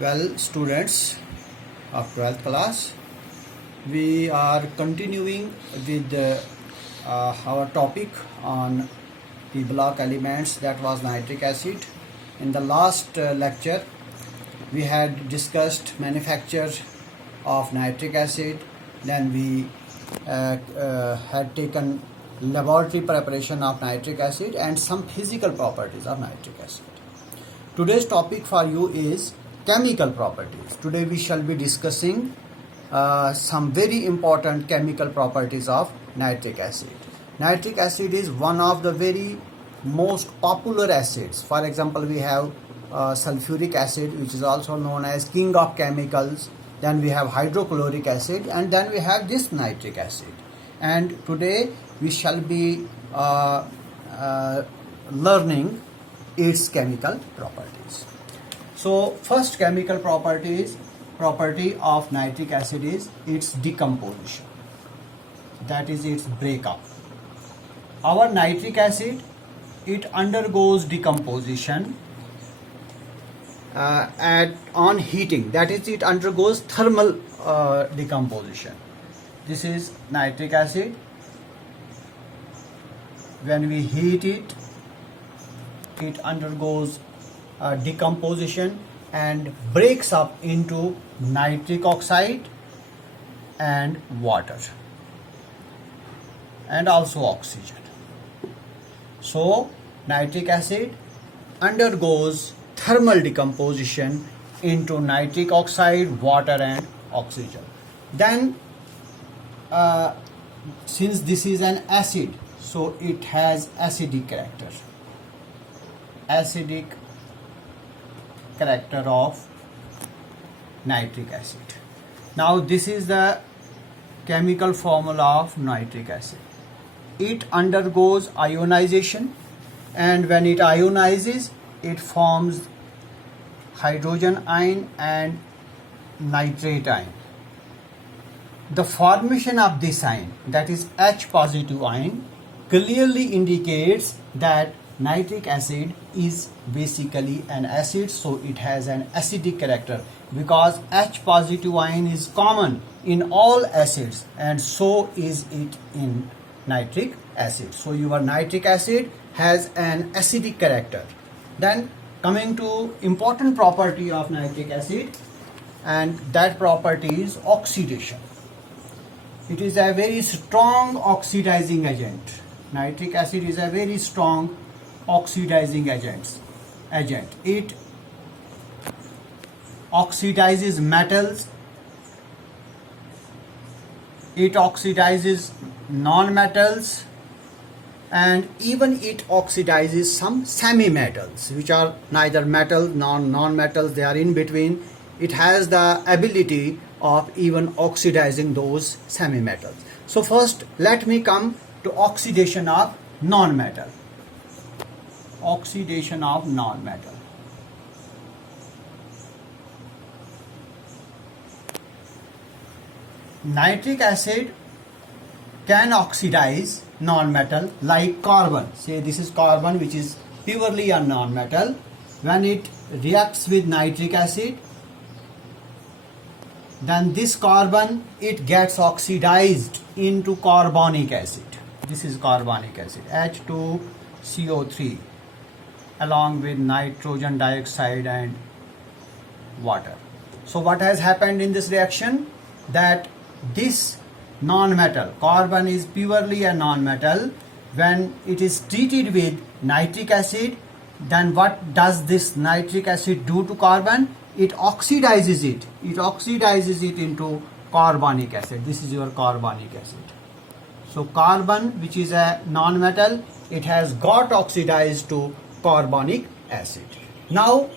Well, students of 12th class, we are continuing with our topic on the block elements, that was nitric acid. In the last lecture, we had discussed manufacture of nitric acid. Then we had taken laboratory preparation of nitric acid and some physical properties of nitric acid. Today's topic for you is chemical properties. Today we shall be discussing some very important chemical properties of nitric acid. Nitric acid is one of the very most popular acids. For example, we have sulfuric acid, which is also known as king of chemicals. Then we have hydrochloric acid, and then we have this nitric acid. And today we shall be learning its chemical properties. So first chemical property of nitric acid is its decomposition. That is its breakup. Our nitric acid, it undergoes decomposition on heating. That is, it undergoes thermal decomposition. This is nitric acid. When we heat it, it undergoes decomposition and breaks up into nitric oxide and water and also oxygen. So nitric acid undergoes thermal decomposition into nitric oxide, water and oxygen. Then since this is an acid, so it has acidic character. Acidic character of nitric acid. Now this is the chemical formula of nitric acid. It undergoes ionization, and when it ionizes, it forms hydrogen ion and nitrate ion. The formation of this ion, that is H positive ion, clearly indicates that nitric acid is basically an acid, so it has an acidic character, because H positive ion is common in all acids, and so is it in nitric acid. So your nitric acid has an acidic character. Then coming to important property of nitric acid, and that property is oxidation. It is a very strong oxidizing agent. Nitric acid is a very strong oxidizing agent. It oxidizes metals, it oxidizes non-metals, and even it oxidizes some semi-metals, which are neither metals nor non-metals, they are in between. It has the ability of even oxidizing those semi-metals. So first let me come to oxidation of non-metal. Oxidation of non-metal. Nitric acid can oxidize non-metal like carbon. Say this is carbon, which is purely a non-metal. When it reacts with nitric acid, then this carbon, it gets oxidized into carbonic acid. This is carbonic acid, H2CO3, along with nitrogen dioxide and water. So what has happened in this reaction? That this non-metal, carbon is purely a non-metal. When it is treated with nitric acid, then what does this nitric acid do to carbon? It oxidizes it. It oxidizes it into carbonic acid. This is your carbonic acid. So carbon, which is a non-metal, it has got oxidized to carbonic acid. Now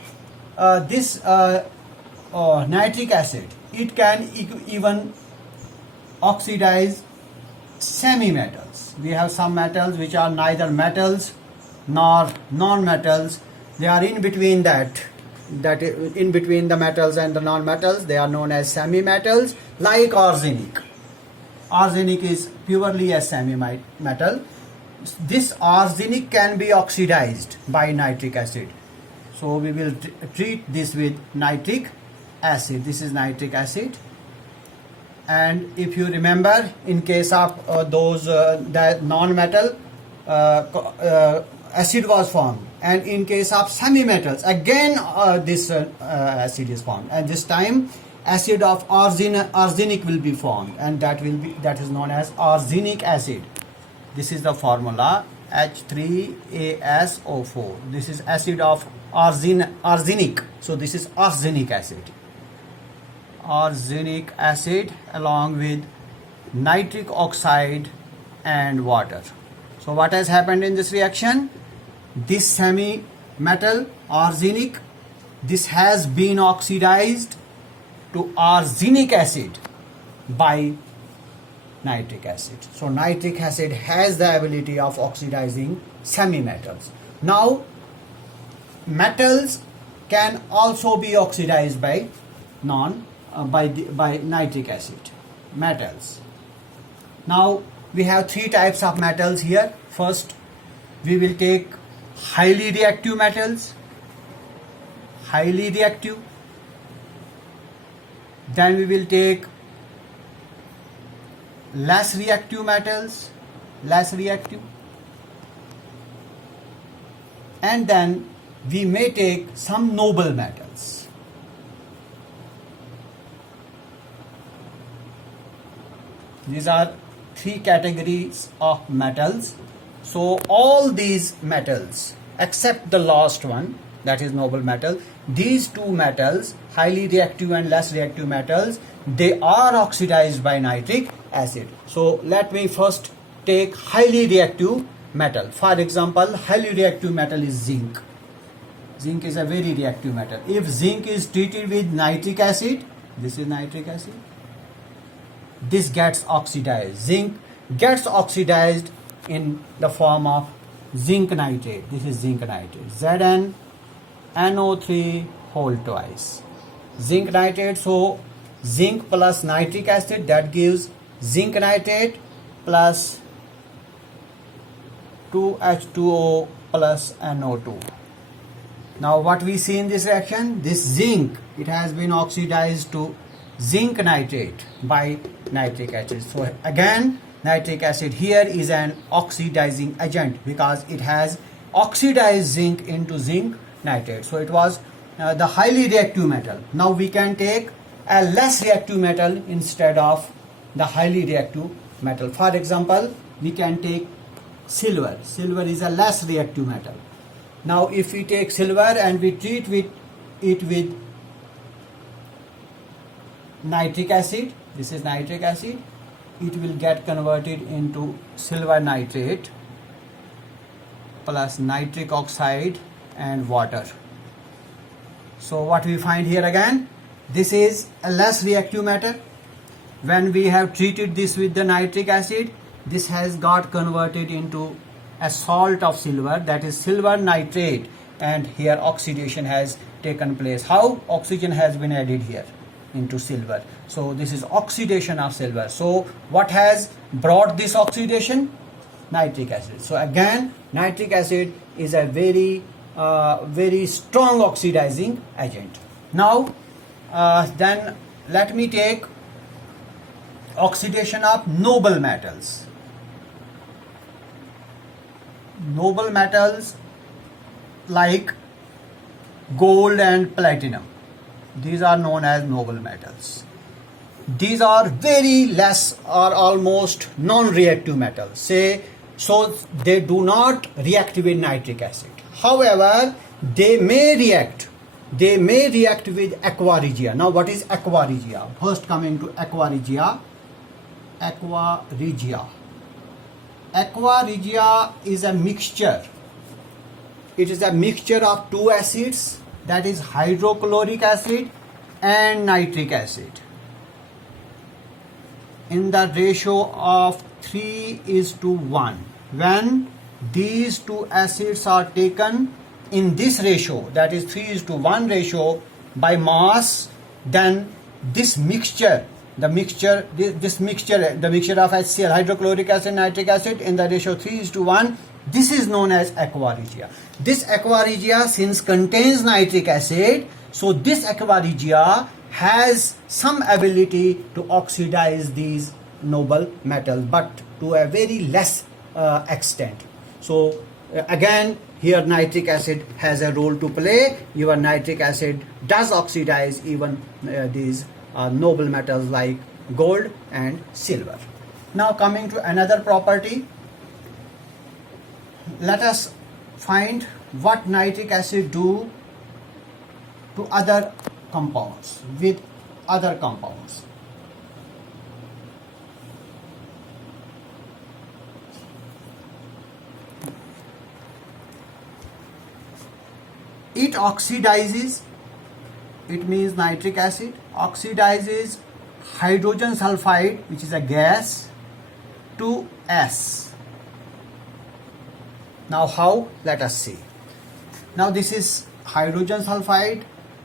this nitric acid, it can even oxidize semi-metals. We have some metals which are neither metals nor non-metals. They are in between that in between the metals and the non-metals. They are known as semi-metals, like arsenic. Arsenic is purely a semi-metal. This arsenic can be oxidized by nitric acid. So we will treat this with nitric acid. This is nitric acid. And if you remember, in case of those that non-metal, acid was formed, and in case of semi-metals, again this acid is formed, and this time acid of arsenic will be formed, and that is known as arsenic acid. This is the formula, H3ASO4. This is acid of arsenic. So this is arsenic acid. Arsenic acid along with nitric oxide and water. So what has happened in this reaction? This semi metal arsenic, this has been oxidized to arsenic acid by nitric acid. So nitric acid has the ability of oxidizing semi metals. Now metals can also be oxidized by by nitric acid. Metals. Now we have three types of metals here. First, we will take highly reactive metals. Highly reactive. Then we will take less reactive metals. Less reactive. And then we may take some noble metals. These are three categories of metals. So all these metals except the last one, that is noble metal, these two metals, highly reactive and less reactive metals, they are oxidized by nitric acid. So let me first take highly reactive metal. For example, highly reactive metal is zinc. Zinc is a very reactive metal. If zinc is treated with nitric acid, this is nitric acid, this gets oxidized. Zinc gets oxidized in the form of zinc nitrate. This is zinc nitrate. ZnNO3 whole twice. Zinc nitrate. So zinc plus nitric acid, that gives zinc nitrate plus 2H2O plus NO2. Now what we see in this reaction? This zinc, it has been oxidized to zinc nitrate by nitric acid. So again, nitric acid here is an oxidizing agent because it has oxidized zinc into zinc nitrate. So it was the highly reactive metal. Now we can take a less reactive metal instead of the highly reactive metal. For example, we can take silver. Silver is a less reactive metal. Now if we take silver and we treat it with nitric acid, this is nitric acid, it will get converted into silver nitrate plus nitric oxide and water. So what we find here again, this is a less reactive matter. When we have treated this with the nitric acid, this has got converted into a salt of silver, that is silver nitrate, and here oxidation has taken place. How? Oxygen has been added here into silver. So this is oxidation of silver. So what has brought this oxidation? Nitric acid. So again, nitric acid is a very strong oxidizing agent. Now then let me take oxidation of noble metals. Noble metals like gold and platinum, these are known as noble metals. These are very less or almost non-reactive metals. So they do not react with nitric acid. However, they may react with aqua regia. Now what is aqua regia? First coming to aqua regia. Aqua regia. Aqua regia is a mixture. It is a mixture of two acids, that is hydrochloric acid and nitric acid, in the ratio of 3:1. When these two acids are taken in this ratio, that is 3:1 ratio by mass, then this mixture, the mixture of HCl, hydrochloric acid, nitric acid, in the ratio 3:1, This is known as aqua regia. This aqua regia, since contains nitric acid, so this aqua regia has some ability to oxidize these noble metals, but to a very less extent. So again, here nitric acid has a role to play. Your nitric acid does oxidize even these noble metals like gold and silver. Now coming to another property, let us find what nitric acid do to other compounds with other compounds. It oxidizes, it means nitric acid oxidizes hydrogen sulfide, which is a gas, to S. Now how? Let us see. Now this is hydrogen sulfide.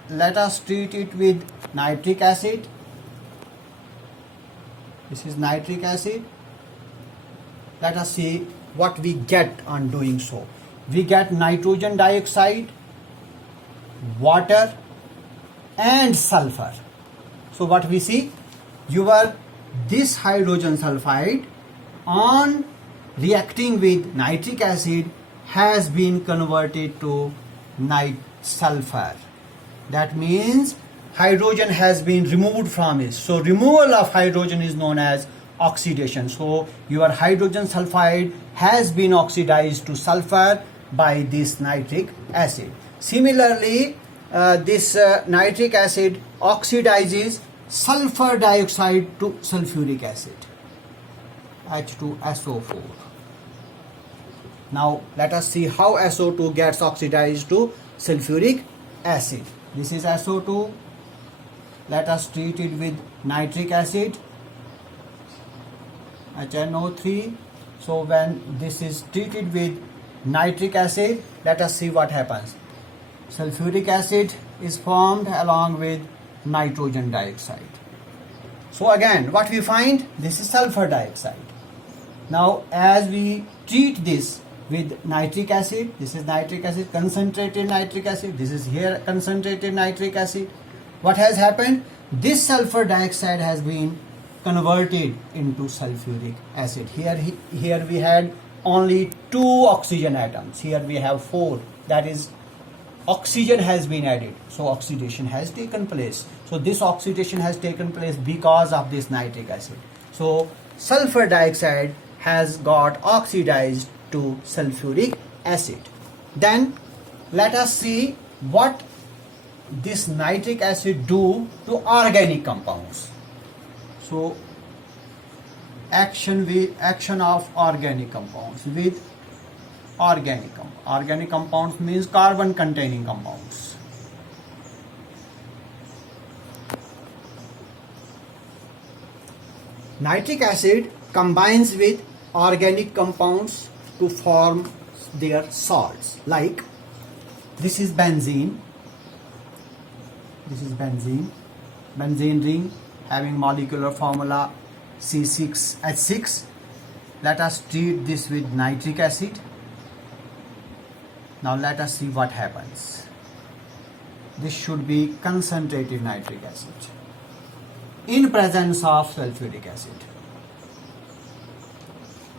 Let us treat it with nitric acid. This is nitric acid. Let us see what we get on doing so. We get nitrogen dioxide, water and sulfur. So what we see, this hydrogen sulfide on reacting with nitric acid has been converted to sulfur. That means hydrogen has been removed from it. So removal of hydrogen is known as oxidation. So your hydrogen sulfide has been oxidized to sulfur by this nitric acid. Similarly, this nitric acid oxidizes sulfur dioxide to sulfuric acid, H2SO4. Now let us see how SO2 gets oxidized to sulfuric acid. This is SO2. Let us treat it with nitric acid, HNO3. So when this is treated with nitric acid, let us see what happens. Sulfuric acid is formed along with nitrogen dioxide. So again, what we find, this is sulfur dioxide. Now as we treat this with nitric acid, this is nitric acid, concentrated nitric acid, this is here concentrated nitric acid. What has happened? This sulfur dioxide has been converted into sulfuric acid. Here we had only 2 oxygen atoms. Here we have 4. That is, oxygen has been added. So oxidation has taken place. So this oxidation has taken place because of this nitric acid. So sulfur dioxide has got oxidized to sulfuric acid. Then let us see what this nitric acid do to organic compounds. So action of organic compounds with organic compounds means carbon containing compounds. Nitric acid combines with organic compounds to form their salts. Like this is benzene. This is benzene. Benzene ring having molecular formula C6H6. Let us treat this with nitric acid. Now let us see what happens. This should be concentrated nitric acid in presence of sulfuric acid.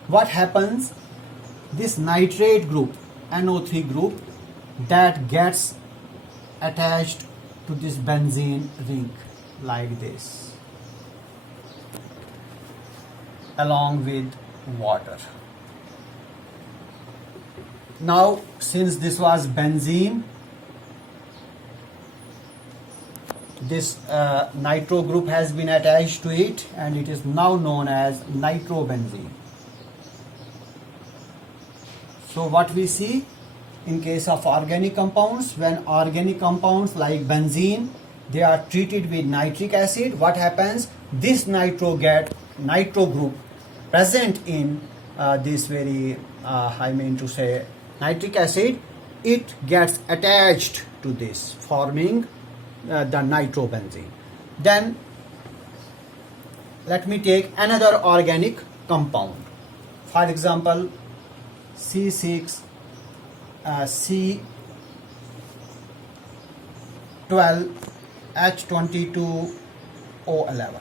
What happens? This nitrate group, NO3 group, that gets attached to this benzene ring like this, along with water. Now since this was benzene, this nitro group has been attached to it and it is now known as nitrobenzene. So what we see in case of organic compounds, when organic compounds like benzene, they are treated with nitric acid, what happens? This nitro group present in this very nitric acid, it gets attached to this, forming the nitrobenzene. Then let me take another organic compound. For example, C6 C12 H22O11.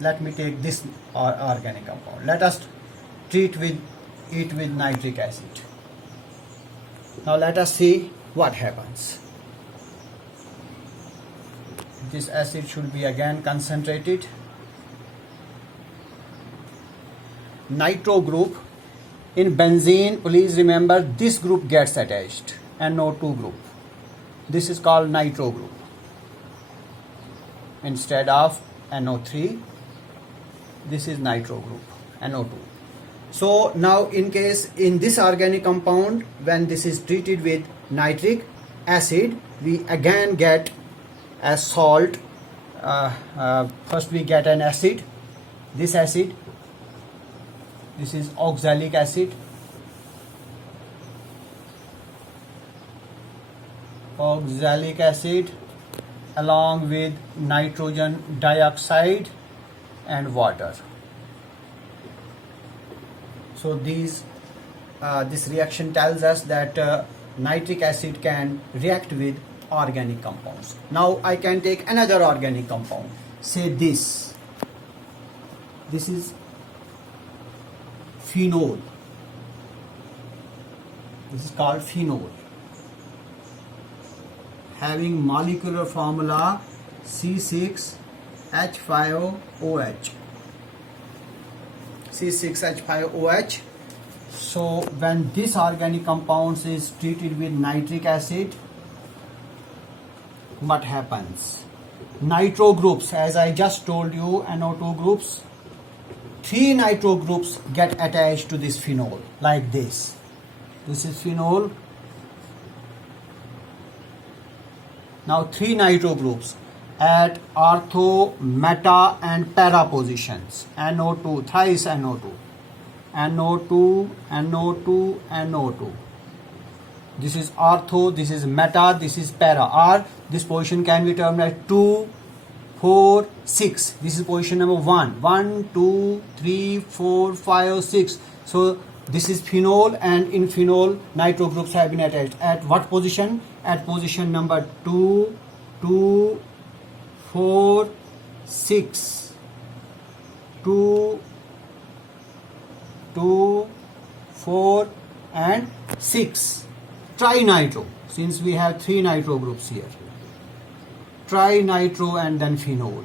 Let me take this organic compound. Let us treat it with nitric acid. Now let us see what happens. This acid should be again concentrated. Nitro group. In benzene, please remember this group gets attached, NO2 group. This is called nitro group. Instead of NO3, this is nitro group, NO2. So now in this organic compound, when this is treated with nitric acid, we again get a salt. First we get an acid. This acid, this is oxalic acid. Oxalic acid along with nitrogen dioxide and water. So this reaction tells us that nitric acid can react with organic compounds. Now I can take another organic compound. Say this is phenol. This is called phenol, having molecular formula C6H5OH. C6H5OH. So when this organic compound is treated with nitric acid, what happens? Nitro groups, as I just told you, NO2 groups, 3 nitro groups get attached to this phenol like this. This is phenol. Now 3 nitro groups at ortho, meta and para positions. NO2, thrice NO2. NO2, NO2, NO2. This is ortho, this is meta, this is para. Or this position can be termed as 2, 4, 6. This is position number 1. 1, 2, 3, 4, 5, 6. So this is phenol, and in phenol nitro groups have been attached. At what position? At position number 2, 2, 4, 6. 2, 2, 4 and 6. Trinitro, since we have 3 nitro groups here. Trinitro and then phenol.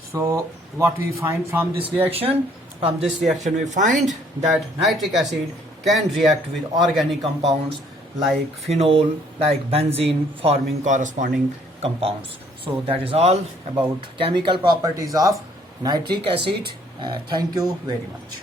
So what we find from this reaction? From this reaction we find that nitric acid can react with organic compounds like phenol, like benzene, forming corresponding compounds. So that is all about chemical properties of nitric acid. Thank you very much.